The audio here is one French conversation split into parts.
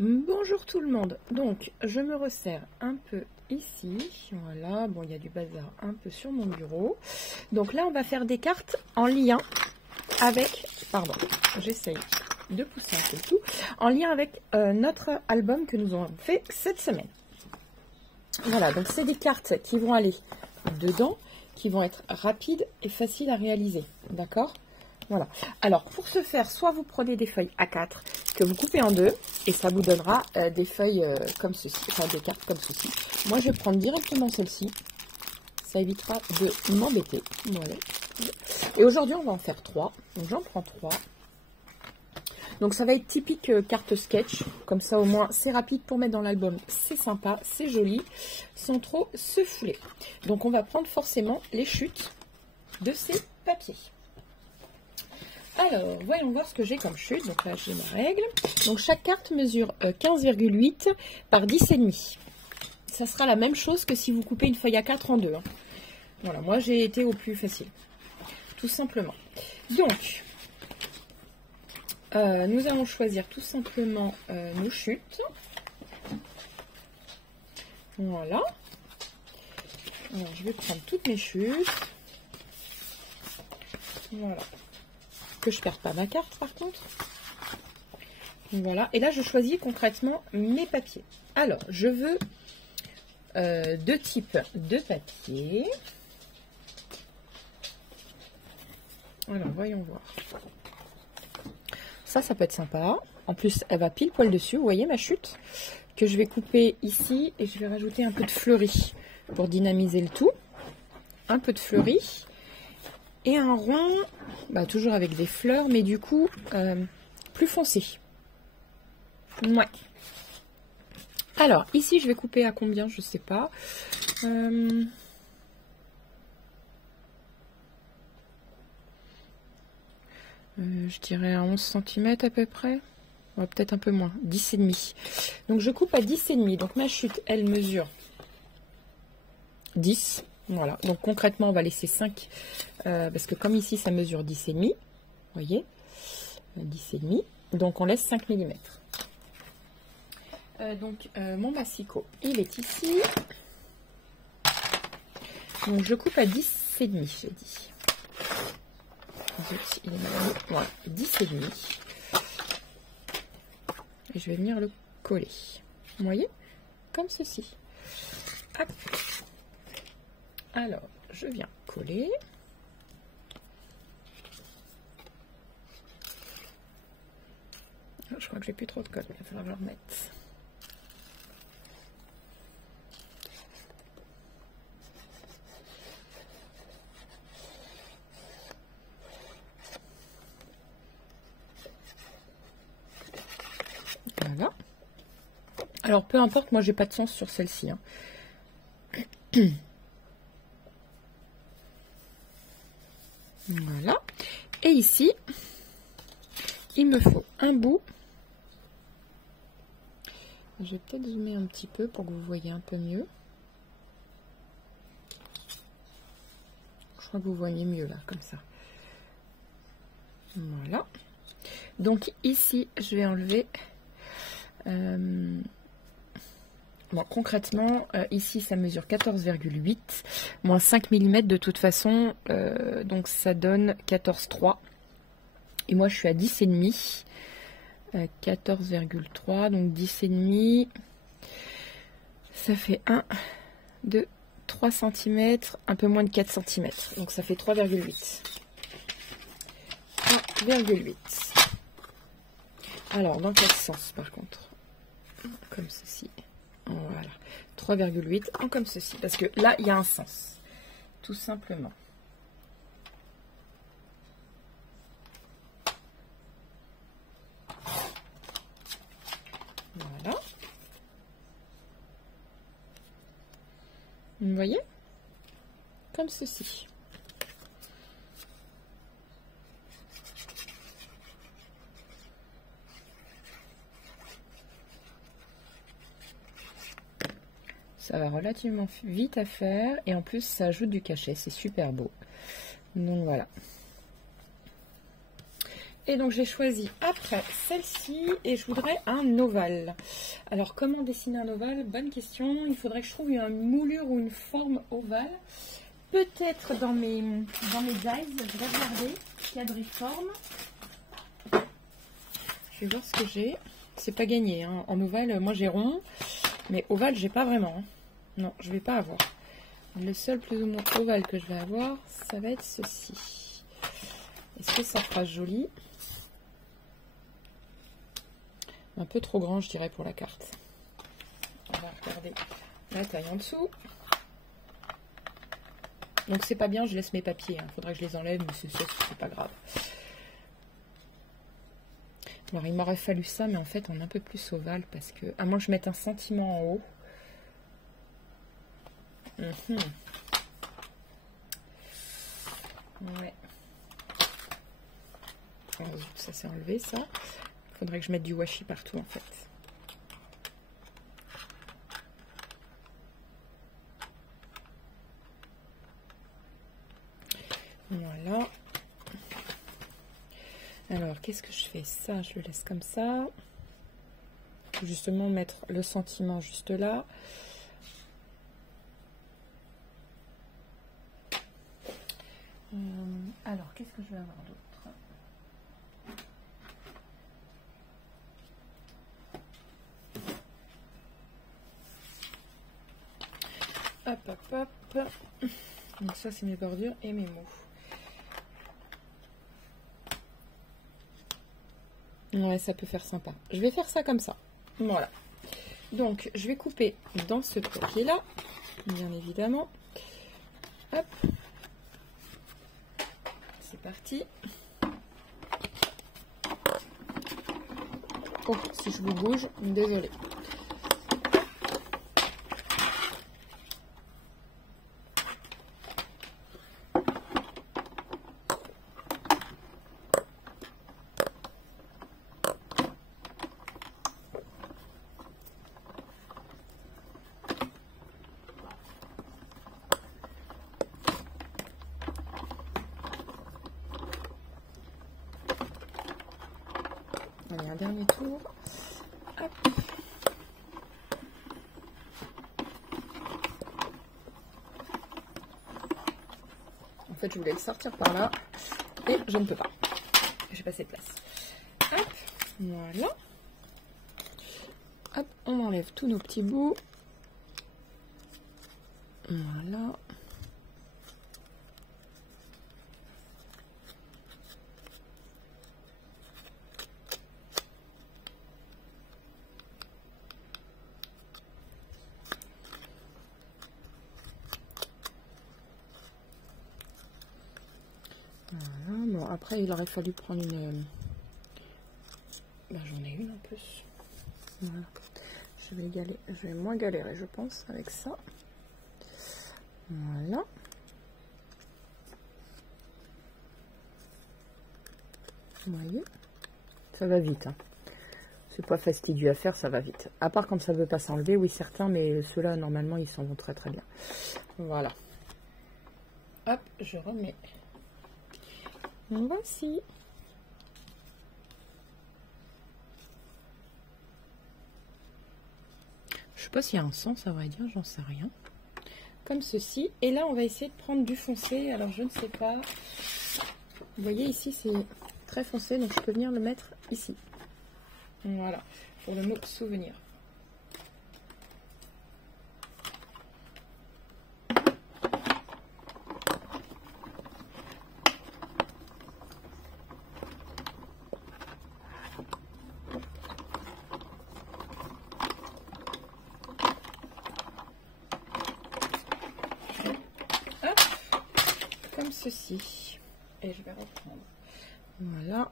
Bonjour tout le monde, donc je me resserre un peu ici, voilà, bon il y a du bazar un peu sur mon bureau. Donc là on va faire des cartes en lien avec, pardon, j'essaye de pousser un peu tout, en lien avec notre album que nous avons fait cette semaine. Voilà, donc c'est des cartes qui vont aller dedans, qui vont être rapides et faciles à réaliser, d'accord ? Voilà. Alors, pour ce faire, soit vous prenez des feuilles A4 que vous coupez en deux et ça vous donnera des feuilles comme ceci, enfin des cartes comme ceci. Moi, je vais prendre directement celle-ci. Ça évitera de m'embêter. Voilà. Et aujourd'hui, on va en faire 3. Donc, j'en prends 3. Donc, ça va être typique carte sketch. Comme ça, au moins, c'est rapide pour mettre dans l'album. C'est sympa, c'est joli, sans trop se fouler. Donc, on va prendre forcément les chutes de ces papiers. Alors, voyons voir ce que j'ai comme chute. Donc là, j'ai ma règle. Donc, chaque carte mesure 15,8 par 10,5. Ça sera la même chose que si vous coupez une feuille A4 en deux. Hein. Voilà, moi, j'ai été au plus facile. Tout simplement. Donc, nous allons choisir tout simplement nos chutes. Voilà. Alors, je vais prendre toutes mes chutes. Voilà. Que je ne perde pas ma carte par contre. Voilà, et là je choisis concrètement mes papiers. Alors, je veux deux types de papier. Alors, voyons voir. Ça peut être sympa. En plus, elle va pile poil dessus. Vous voyez ma chute que je vais couper ici et je vais rajouter un peu de fleuris pour dynamiser le tout. Un peu de fleuris. Et un rond, bah, toujours avec des fleurs, mais du coup, plus foncé. Ouais. Alors, ici, je vais couper à combien? Je sais pas. Je dirais à 11 cm à peu près. Ouais, peut-être un peu moins. 10,5. Donc, je coupe à 10,5. Donc, ma chute, elle mesure 10. Voilà, donc concrètement, on va laisser 5, parce que comme ici, ça mesure 10,5, vous voyez, 10,5, donc on laisse 5 mm. Donc, mon massicot, il est ici. Donc, je coupe à 10,5, j'ai dit. Il est mal. Voilà, 10,5. Et je vais venir le coller. Vous voyez, comme ceci. Hop. Alors, je viens coller. Je crois que j'ai plus trop de colle, il va falloir que je remette. Voilà. Alors, peu importe, moi j'ai pas de sens sur celle-ci. Hein. Voilà. Et ici, il me faut un bout. Je vais peut-être zoomer un petit peu pour que vous voyez un peu mieux. Je crois que vous voyez mieux là, comme ça. Voilà. Donc ici, je vais enlever... Bon, concrètement, ici, ça mesure 14,8, moins 5 mm de toute façon, donc ça donne 14,3. Et moi, je suis à 10,5, 14,3, donc 10,5, ça fait 1, 2, 3 cm, un peu moins de 4 cm, donc ça fait 3,8. 1,8. Alors, dans quel sens, par contre? Comme ceci. Voilà, 3,8 en comme ceci, parce que là il y a un sens, tout simplement. Voilà. Vous voyez, comme ceci. Ça va relativement vite à faire et en plus ça ajoute du cachet, c'est super beau. Donc voilà. Et donc j'ai choisi après celle-ci et je voudrais un ovale. Alors comment dessiner un ovale? Bonne question. Il faudrait que je trouve une moulure ou une forme ovale. Peut-être dans mes guides, je vais regarder s'il y a des formes. Je vais voir ce que j'ai. C'est pas gagné. Hein. En ovale, moi j'ai rond. Mais ovale, j'ai pas vraiment. Hein. Non, je vais pas avoir. Le seul plus ou moins ovale que je vais avoir, ça va être ceci. Est-ce que ça fera joli? Un peu trop grand, je dirais, pour la carte. On va regarder la taille en dessous. Donc c'est pas bien, je laisse mes papiers. Il faudrait que je les enlève, mais c'est pas grave. Alors il m'aurait fallu ça, mais en fait en un peu plus ovale, parce que à moins que je mette un sentiment en haut. Ouais. Oh, ça s'est enlevé, ça. Il faudrait que je mette du washi partout, en fait. Voilà. Alors, qu'est-ce que je fais? Ça, je le laisse comme ça. Justement, mettre le sentiment juste là. Alors, qu'est-ce que je vais avoir d'autre? Hop, hop, hop. Donc ça, c'est mes bordures et mes mots. Ouais, ça peut faire sympa. Je vais faire ça comme ça. Voilà. Donc, je vais couper dans ce papier-là, bien évidemment. Hop. C'est parti. Oh, si je vous bouge, désolé. Allez, un dernier tour. Hop. En fait, je voulais le sortir par là et je ne peux pas. J'ai pas assez de place. Hop, voilà. Hop, on enlève tous nos petits bouts. Voilà. Voilà. Bon, après, il aurait fallu prendre une... Ben, j'en ai une en plus. Voilà. Je vais moins galérer, je pense, avec ça. Voilà. Vous voyez, ça va vite. Hein. C'est pas fastidieux à faire, ça va vite. À part quand ça veut pas s'enlever, oui certains, mais ceux-là normalement ils s'en vont très très bien. Voilà. Hop, je remets. Voici. Je sais pas s'il y a un sens, à vrai dire, j'en sais rien. Comme ceci. Et là, on va essayer de prendre du foncé. Alors, je ne sais pas. Vous voyez, ici, c'est très foncé. Donc, je peux venir le mettre ici. Voilà. Pour le mot souvenir. Comme ceci. Et je vais reprendre. Voilà.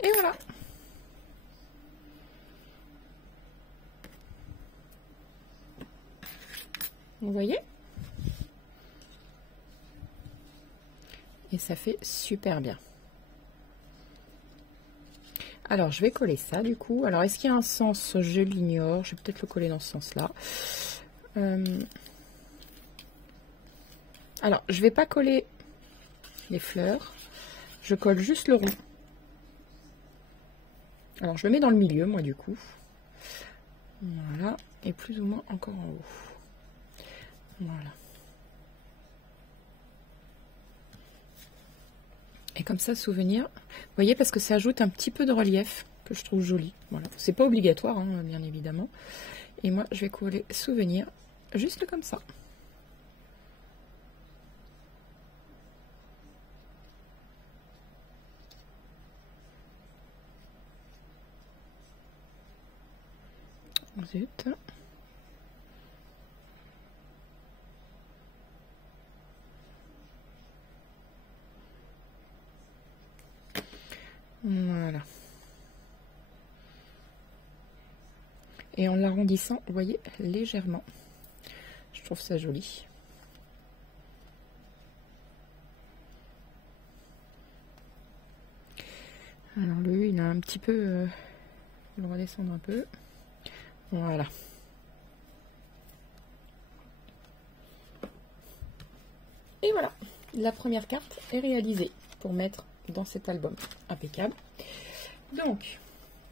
Et voilà. Vous voyez? Et ça fait super bien. Alors, je vais coller ça du coup. Alors, est-ce qu'il y a un sens? Je l'ignore. Je vais peut-être le coller dans ce sens-là. Alors, je vais pas coller les fleurs. Je colle juste le rond. Alors, je le mets dans le milieu, moi, du coup. Voilà. Et plus ou moins encore en haut. Voilà. Et comme ça, souvenir. Vous voyez, parce que ça ajoute un petit peu de relief que je trouve joli. Voilà. C'est pas obligatoire, hein, bien évidemment. Et moi, je vais coller souvenir juste comme ça. Zut. Voilà. Et en l'arrondissant, vous voyez, légèrement. Je trouve ça joli. Alors le U, il a un petit peu... je vais le redescendre un peu. Voilà. Et voilà, la première carte est réalisée pour mettre dans cet album. Impeccable. Donc,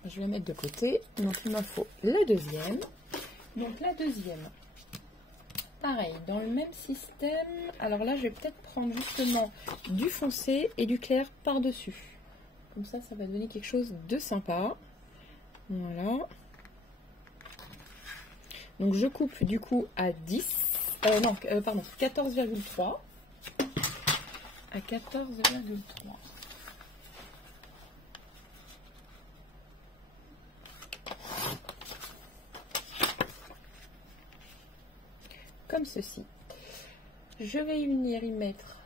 je vais la mettre de côté. Donc, il me faut la deuxième. Donc, la deuxième, pareil, dans le même système. Alors là, je vais peut-être prendre justement du foncé et du clair par-dessus. Comme ça, ça va donner quelque chose de sympa. Voilà. Donc, je coupe du coup à 10. Non, pardon, 14,3. À 14,3. Comme ceci. Je vais venir y mettre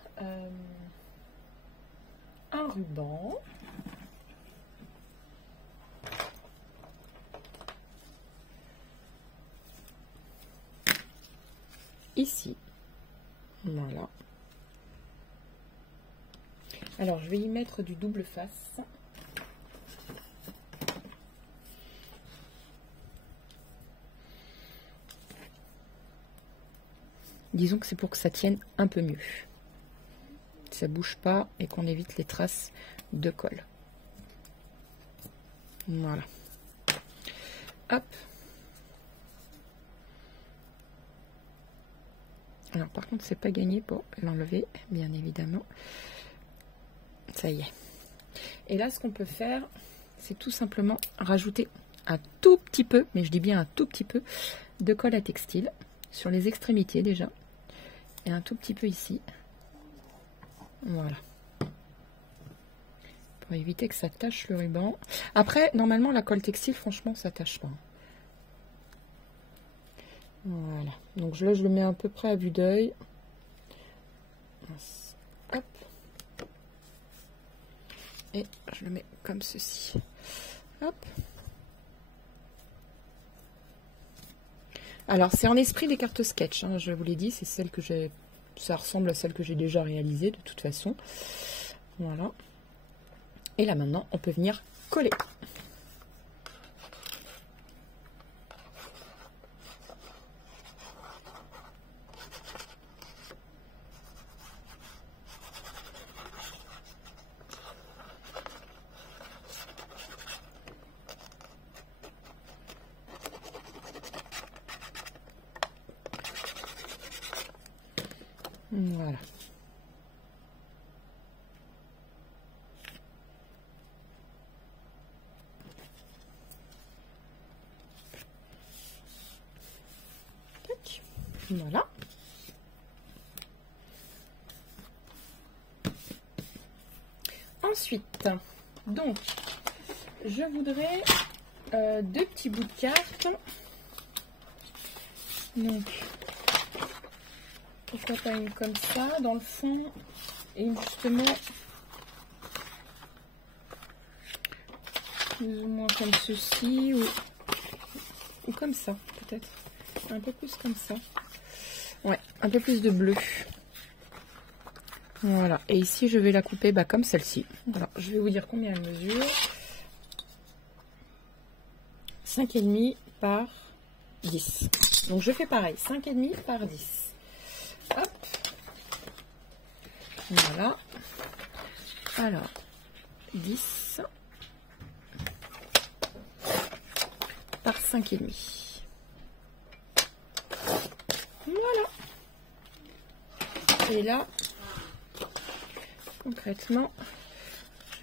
un ruban. Ici. Voilà. Alors, je vais y mettre du double face. Disons que c'est pour que ça tienne un peu mieux. Ça bouge pas et qu'on évite les traces de colle. Voilà. Hop. Alors, par contre, c'est pas gagné pour l'enlever, bien évidemment. Ça y est. Et là, ce qu'on peut faire, c'est tout simplement rajouter un tout petit peu, mais je dis bien un tout petit peu, de colle à textile sur les extrémités déjà. Et un tout petit peu ici. Voilà. Pour éviter que ça tache le ruban. Après, normalement, la colle textile, franchement, ça tâche pas. Voilà. Donc là, je le mets à peu près à vue d'œil. Hop. Et je le mets comme ceci. Hop. Alors, c'est en esprit des cartes sketch, hein, je vous l'ai dit, c'est celle que j'ai... Ça ressemble à celle que j'ai déjà réalisée, de toute façon. Voilà. Et là, maintenant, on peut venir coller. Voilà. Voilà. Ensuite, donc, je voudrais deux petits bouts de cartes. Donc, pourquoi pas une comme ça, dans le fond, et une justement plus ou moins comme ceci, ou comme ça, peut-être. Un peu plus comme ça. Ouais, un peu plus de bleu. Voilà, et ici je vais la couper comme celle-ci. Voilà, je vais vous dire combien elle mesure. 5,5 par 10. Donc je fais pareil, 5,5 par 10. Hop. Voilà. Alors, 10 par 5,5. Voilà. Et là, concrètement,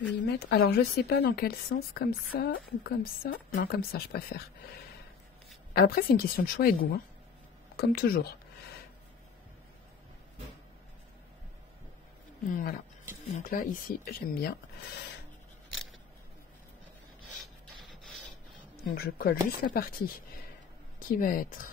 je vais y mettre... Alors, je sais pas dans quel sens, comme ça ou comme ça. Non, comme ça, je préfère. Après, c'est une question de choix et de goût, hein, comme toujours. Voilà. Donc là, ici, j'aime bien. Donc, je colle juste la partie qui va être...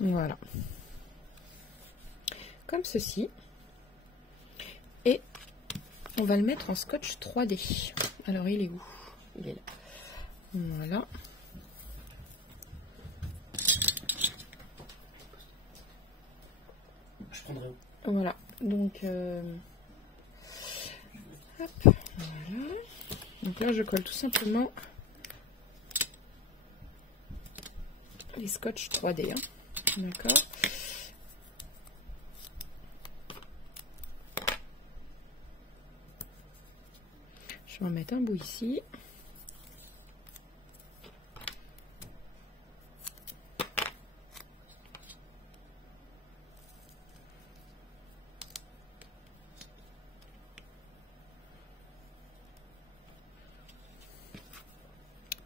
Voilà. Comme ceci. Et on va le mettre en scotch 3D. Alors, il est où? Il est là. Voilà. Je prendrai où? Voilà. Donc, hop. Voilà. Donc là, je colle tout simplement les scotch 3D. Hein. D'accord. Je vais en mettre un bout ici.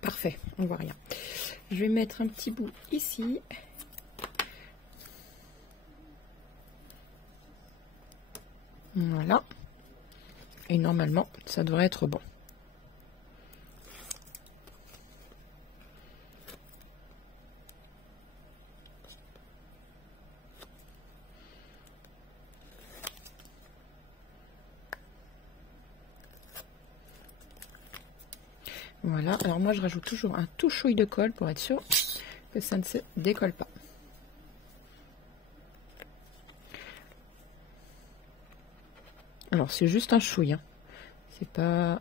Parfait, on voit rien. Je vais mettre un petit bout ici. Voilà. Et normalement, ça devrait être bon. Voilà, alors moi je rajoute toujours un tout chouille de colle pour être sûr que ça ne se décolle pas. Alors c'est juste un chouille, hein. C'est pas...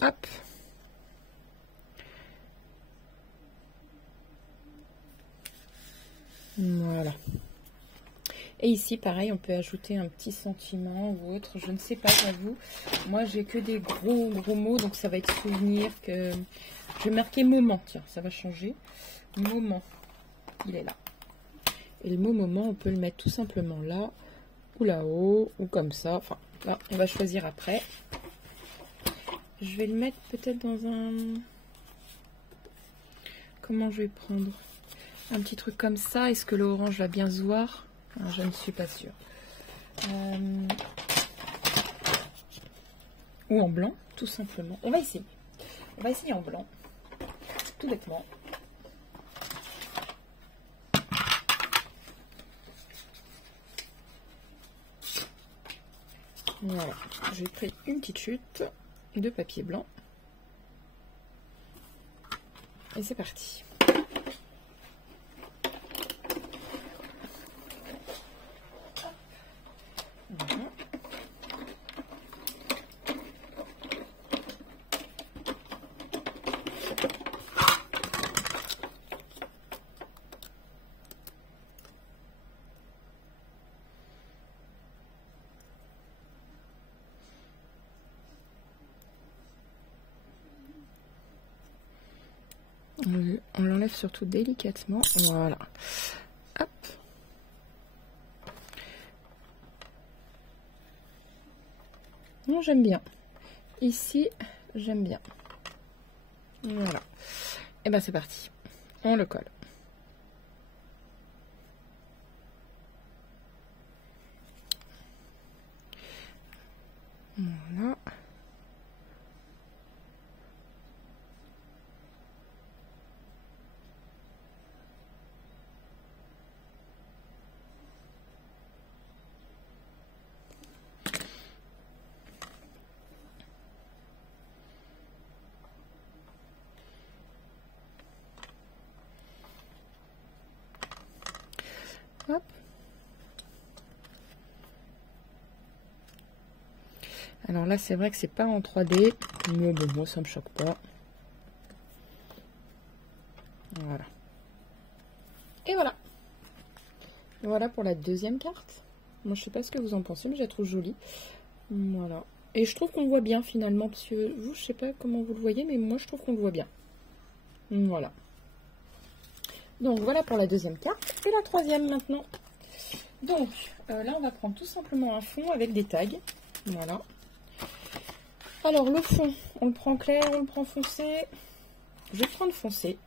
Hop. Voilà. Et ici, pareil, on peut ajouter un petit sentiment ou autre. Je ne sais pas, j'avoue. Moi, j'ai que des gros mots, donc ça va être souvenir que... Je vais marquer moment. Tiens, ça va changer. Moment. Il est là. Et le mot moment, on peut le mettre tout simplement là, ou là-haut, ou comme ça. Enfin, là, on va choisir après. Je vais le mettre peut-être dans un... Comment je vais prendre? Un petit truc comme ça. Est-ce que l'orange va bien se voir? Je ne suis pas sûre. Ou en blanc, tout simplement. On va essayer. On va essayer en blanc. Tout bêtement. Voilà. J'ai pris une petite chute de papier blanc. Et c'est parti. Voilà. On l'enlève surtout délicatement. Voilà. Hop. Non, j'aime bien. Ici, j'aime bien. Voilà. Et ben c'est parti. On le colle. Voilà. Hop. Alors là, c'est vrai que c'est pas en 3D, mais bon, moi, ça me choque pas. Voilà. Et voilà. Voilà pour la deuxième carte. Moi, je sais pas ce que vous en pensez, mais je la trouve jolie. Voilà. Et je trouve qu'on le voit bien finalement, parce que vous, je sais pas comment vous le voyez, mais moi, je trouve qu'on le voit bien. Voilà. Donc, voilà pour la deuxième carte. Et la troisième maintenant. Donc, là, on va prendre tout simplement un fond avec des tags. Voilà. Alors, le fond, on le prend clair, on le prend foncé. Je vais prendre foncé.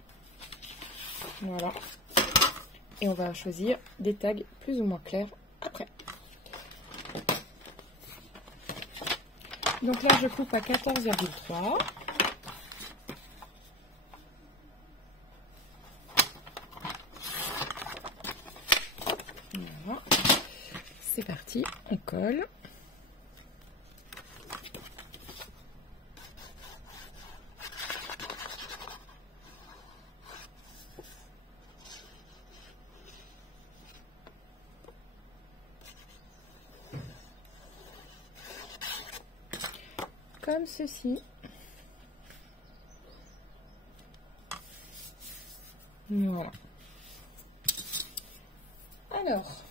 Voilà. Et on va choisir des tags plus ou moins clairs après. Donc là, je coupe à 14,3. Voilà. C'est parti, on colle. Comme ceci. Voilà. Alors,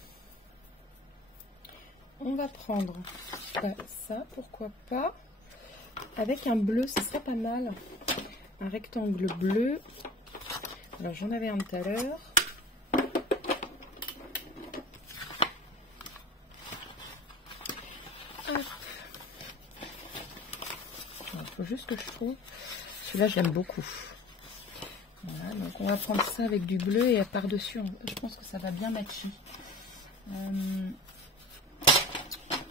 on va prendre ça, pourquoi pas, avec un bleu, ce serait pas mal. Un rectangle bleu. Alors, j'en avais un tout à l'heure. Il faut juste que je trouve. Celui-là, j'aime beaucoup. Voilà, donc on va prendre ça avec du bleu et par-dessus, je pense que ça va bien matcher.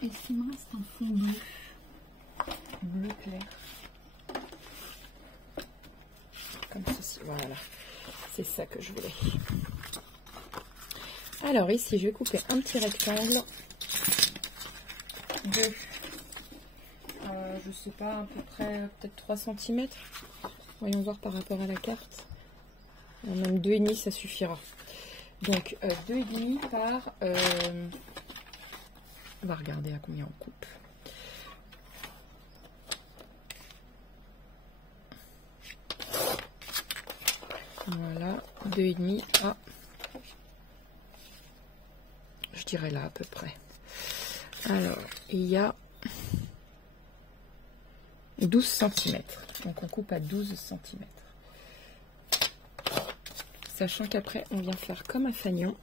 Est-ce qu'il me reste un fond bleu? Bleu clair. Comme ceci, voilà. C'est ça que je voulais. Alors ici, je vais couper un petit rectangle de, je sais pas, à peu près, peut-être 3 cm. Voyons voir par rapport à la carte. Même 2,5, ça suffira. Donc 2,5 par... on va regarder à combien on coupe. Voilà, 2,5 à... je dirais là à peu près. Alors, il y a 12 cm. Donc on coupe à 12 cm. Sachant qu'après, on vient faire comme un fanion.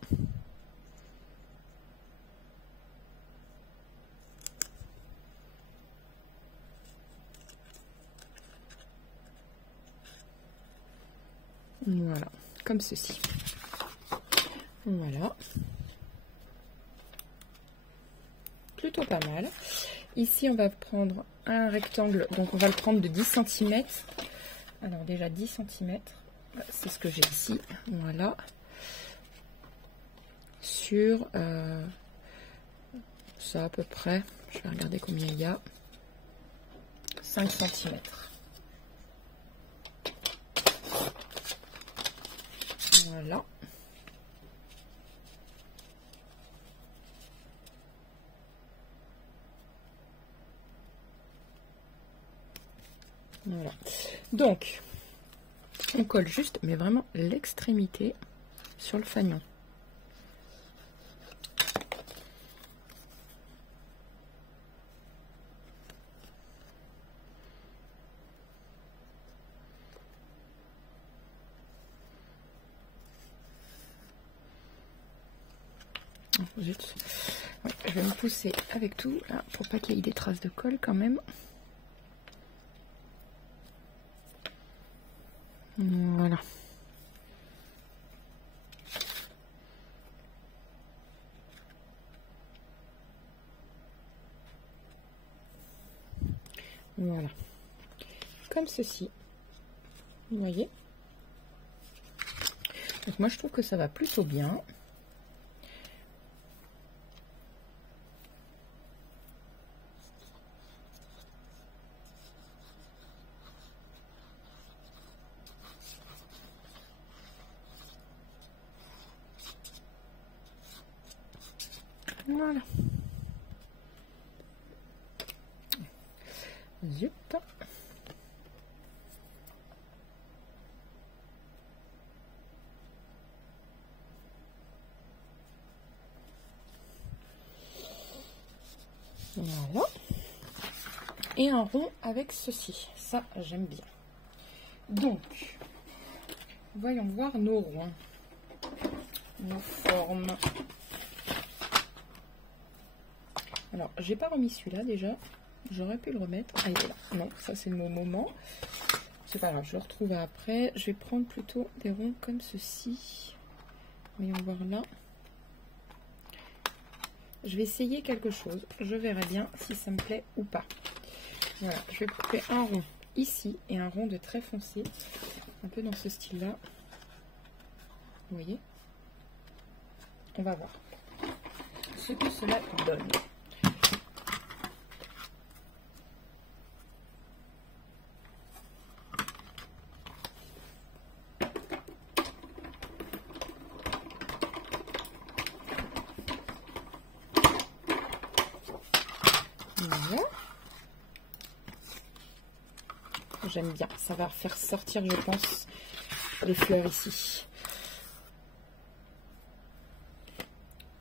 Voilà, comme ceci. Voilà. Plutôt pas mal. Ici, on va prendre un rectangle. Donc, on va le prendre de 10 cm. Alors, déjà 10 cm. C'est ce que j'ai ici. Voilà. Sur ça à peu près. Je vais regarder combien il y a. 5 cm. Voilà. Voilà. Donc, on colle juste, mais vraiment l'extrémité sur le fanion. Zut. Ouais, je vais me pousser avec tout là pour pas qu'il y ait des traces de colle quand même. Voilà. Voilà. Comme ceci. Vous voyez? Donc moi je trouve que ça va plutôt bien. Voilà. Zut. Voilà. Et un rond avec ceci. Ça, j'aime bien. Donc, voyons voir nos ronds, nos formes. Alors, j'ai pas remis celui-là déjà. J'aurais pu le remettre. Ah, il est là. Non, ça c'est mon moment. C'est pas grave, je le retrouve après. Je vais prendre plutôt des ronds comme ceci. Voyons voir là. Je vais essayer quelque chose. Je verrai bien si ça me plaît ou pas. Voilà, je vais couper un rond ici et un rond de trait foncé. Un peu dans ce style-là. Vous voyez? On va voir ce que cela donne. Voilà. J'aime bien, ça va faire sortir, je pense, les fleurs ici.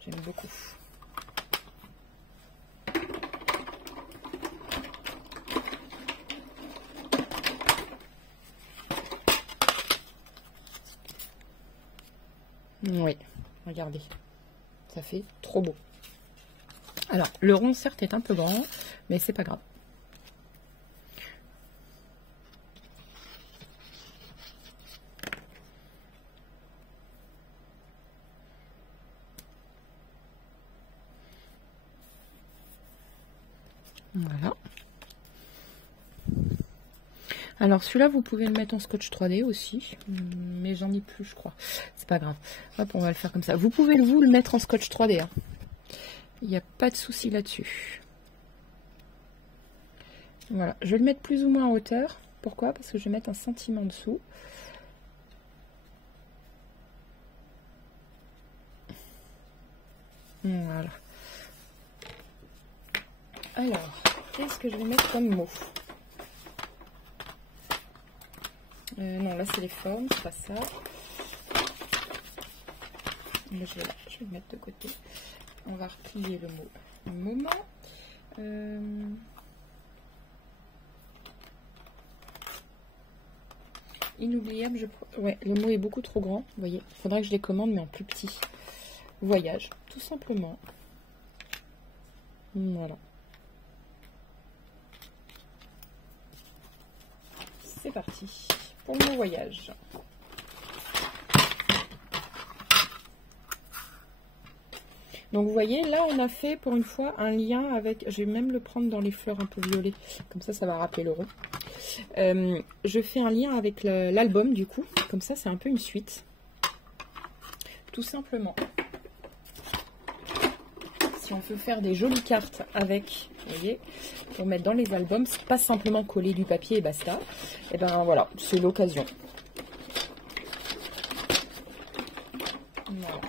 J'aime beaucoup. Oui, regardez, ça fait trop beau. Alors, le rond, certes, est un peu grand, mais c'est pas grave. Voilà. Alors, celui-là, vous pouvez le mettre en scotch 3D aussi, mais j'en ai plus, je crois. C'est pas grave. Hop, on va le faire comme ça. Vous pouvez, vous, le mettre en scotch 3D, hein. Il n'y a pas de souci là-dessus. Voilà, je vais le mettre plus ou moins en hauteur. Pourquoi? Parce que je vais mettre un centime en dessous. Voilà. Alors, qu'est-ce que je vais mettre comme mot? Non, là c'est les formes, c'est pas ça. Là, je vais le mettre de côté. On va replier le mot un moment. Inoubliable, ouais, le mot est beaucoup trop grand. Vous voyez, il faudra que je les commande, mais en plus petit. Voyage, tout simplement. Voilà. C'est parti pour mon voyage. Donc vous voyez, là on a fait pour une fois un lien avec, je vais même le prendre dans les fleurs un peu violet, comme ça ça va rappeler le rond. Je fais un lien avec l'album du coup, comme ça c'est un peu une suite. Tout simplement. Si on veut faire des jolies cartes avec, vous voyez, pour mettre dans les albums, c'est pas simplement coller du papier et basta. Et ben voilà, c'est l'occasion. Voilà.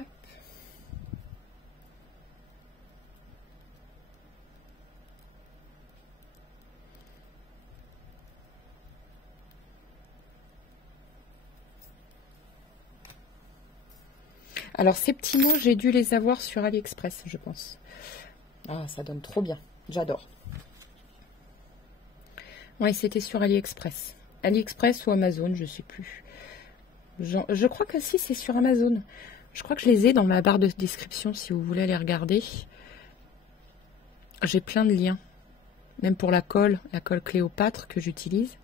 Hop. Alors ces petits mots, j'ai dû les avoir sur AliExpress, je pense. Ah, ça donne trop bien. J'adore. Ouais, c'était sur AliExpress. AliExpress ou Amazon, je sais plus. Je crois que si, c'est sur Amazon. Je crois que je les ai dans ma barre de description si vous voulez aller regarder. J'ai plein de liens. Même pour la colle Cléopâtre que j'utilise.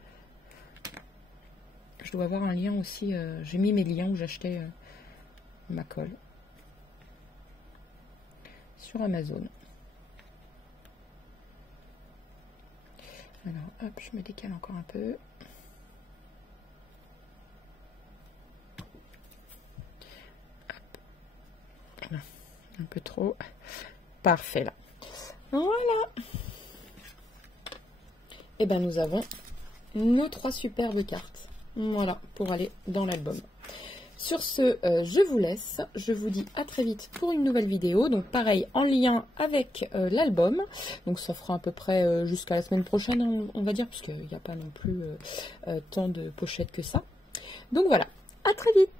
Je dois avoir un lien aussi. J'ai mis mes liens où j'achetais ma colle. Sur Amazon. Alors, hop, je me décale encore un peu. Hop. Un peu trop. Parfait, là. Voilà. Et ben nous avons nos 3 superbes cartes. Voilà, pour aller dans l'album. Sur ce, je vous laisse. Je vous dis à très vite pour une nouvelle vidéo. Donc pareil, en lien avec l'album. Donc ça fera à peu près jusqu'à la semaine prochaine, on va dire, puisqu'il n'y a pas non plus tant de pochettes que ça. Donc voilà, à très vite!